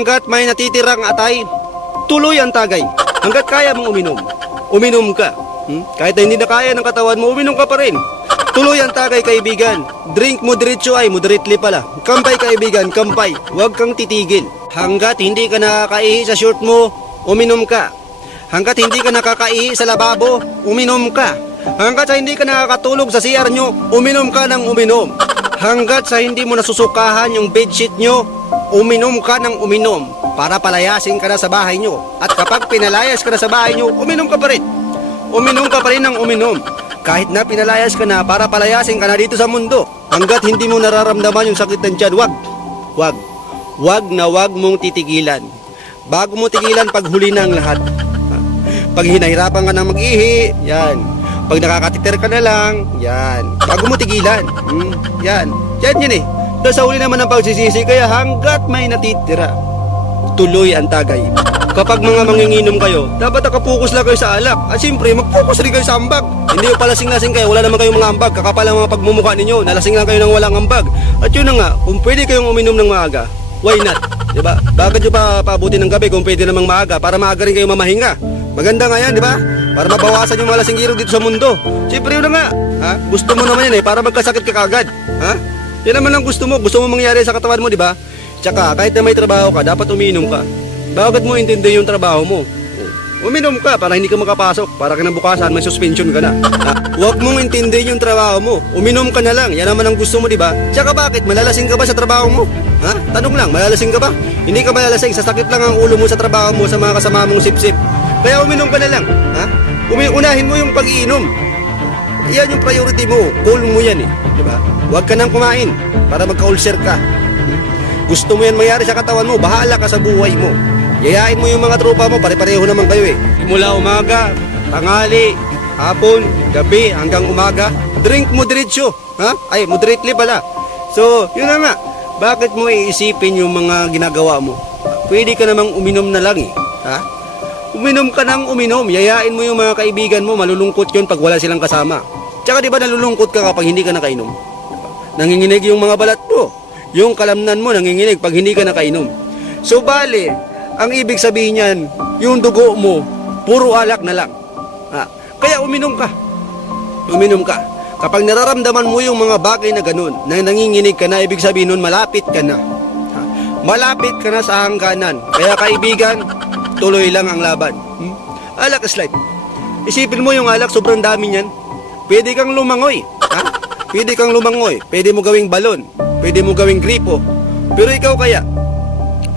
Hanggat may natitirang atay, tuloy ang tagay. Hanggat kaya mong uminom, uminom ka. Kahit na hindi na kaya ng katawan mo, uminom ka pa rin. Tuloy ang tagay, kaibigan. Drink moderately ay moderately pala. Kampay, kaibigan, kampay. Huwag kang titigil. Hanggat hindi ka nakakaihi sa short mo, uminom ka. Hanggat hindi ka nakakaihi sa lababo, uminom ka. Hanggat sa hindi ka nakakatulog sa CR nyo, uminom ka ng uminom. Hanggat sa hindi mo nasusukahan yung bedsheet nyo, uminom ka ng uminom para palayasin ka na sa bahay nyo. At kapag pinalayas ka na sa bahay nyo, uminom ka pa rin. Uminom ka pa rin ng uminom. Kahit na pinalayas ka na para palayasin ka na dito sa mundo. Hanggat hindi mo nararamdaman yung sakit ng tiyan, wag na wag mong titigilan. Bago mo tigilan, paghuli na ang lahat. Pag hinahirapan ka na mag-ihi, yan. Pag nakakatiter ka na lang, yan. Bago mo tigilan, yan. Yan eh. Dahil sa huli naman ang pagsisisi, kaya hanggat may natitira, tuloy ang tagay. Kapag mga manginginom kayo, dapat nakapokus lang kayo sa alak. At siyempre, mag-focus rin kayo sa ambag. Hindi yung palasing-lasing kayo, wala naman kayong mga ambag. Kakapal ang mga pagmumukha ninyo, nalasing lang kayo ng walang ambag. At yun na nga, kung pwede kayong uminom ng maaga, why not? Diba? Bakit nyo pa paabuti ng gabi kung pwede namang maaga para maaga rin kayo mamahinga? Maganda nga yan, di ba? Para mabawasan yung mga lasinggero dito sa mundo. Siyempre yun na nga. Ha? Gusto mo naman yan para magkasakit ka kagad. Ha? Yan naman ang gusto mo. Gusto mo mangyari sa katawan mo, di ba? Tsaka, kahit na may trabaho ka, dapat uminom ka. Bakit mo intindi yung trabaho mo? Uminom ka para hindi ka makapasok. Para kinabukasan, may suspension ka na. Huwag mong intindi yung trabaho mo. Uminom ka na lang. Yan naman ang gusto mo, di ba? Tsaka bakit? Malalasing ka ba sa trabaho mo? Ha? Tanong lang, malalasing ka ba? Hindi ka malalasing. Sasakit lang ang ulo mo sa trabaho mo sa mga kasama mong sip-sip. Kaya uminom ka na lang. Ha? Unahin mo yung pag-iinom. Yan yung priority mo. Goal mo yan eh. Diba? Huwag ka nang kumain para magka-ulcer ka. Gusto mo yan mangyari sa katawan mo, bahala ka sa buhay mo. Yayain mo yung mga tropa mo, pare-pareho naman kayo eh. Mula umaga, tanghali, hapon, gabi, hanggang umaga, drink moderately. Ha? Ay, moderately pala. So, yun na nga. Bakit mo iisipin yung mga ginagawa mo? Pwede ka namang uminom na lang eh. Ha? Uminom ka ng uminom. Yayain mo yung mga kaibigan mo, malulungkot yun pag wala silang kasama. Tsaka di ba nalulungkot ka kapag hindi ka nakainom? Nanginginig yung mga balat mo. Yung kalamnan mo nanginginig pag hindi ka nakainom. So bale, ang ibig sabihin niyan, yung dugo mo, puro alak na lang. Ha? Kaya uminom ka. Uminom ka. Kapag nararamdaman mo yung mga bagay na ganun, na nanginginig ka na, ibig sabihin nun, malapit ka na. Ha? Malapit ka na sa hangganan. Kaya kaibigan, tuloy lang ang laban. Alak is life. Isipin mo yung alak, sobrang dami niyan. Pwede kang lumangoy. Ha? Pwede kang lumangoy. Pwede mo gawing balon. Pwede mo gawing gripo. Pero ikaw kaya,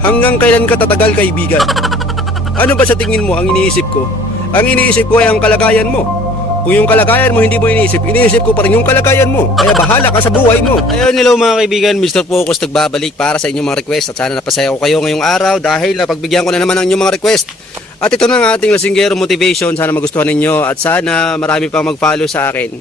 hanggang kailan ka tatagal, kaibigan? Ano ba sa tingin mo ang iniisip ko? Ang iniisip ko ay ang kalagayan mo. Kung yung kalagayan mo hindi mo iniisip ko pa rin yung kalagayan mo. Kaya bahala ka sa buhay mo. Ayun, hello mga kaibigan, Mr. Focus nagbabalik para sa inyong mga request. At sana napasaya ko kayo ngayong araw dahil napagbigyan ko na naman ang inyong mga request. At ito na ang ating Lasinggero Motivation. Sana magustuhan ninyo at sana marami pang mag-follow sa akin.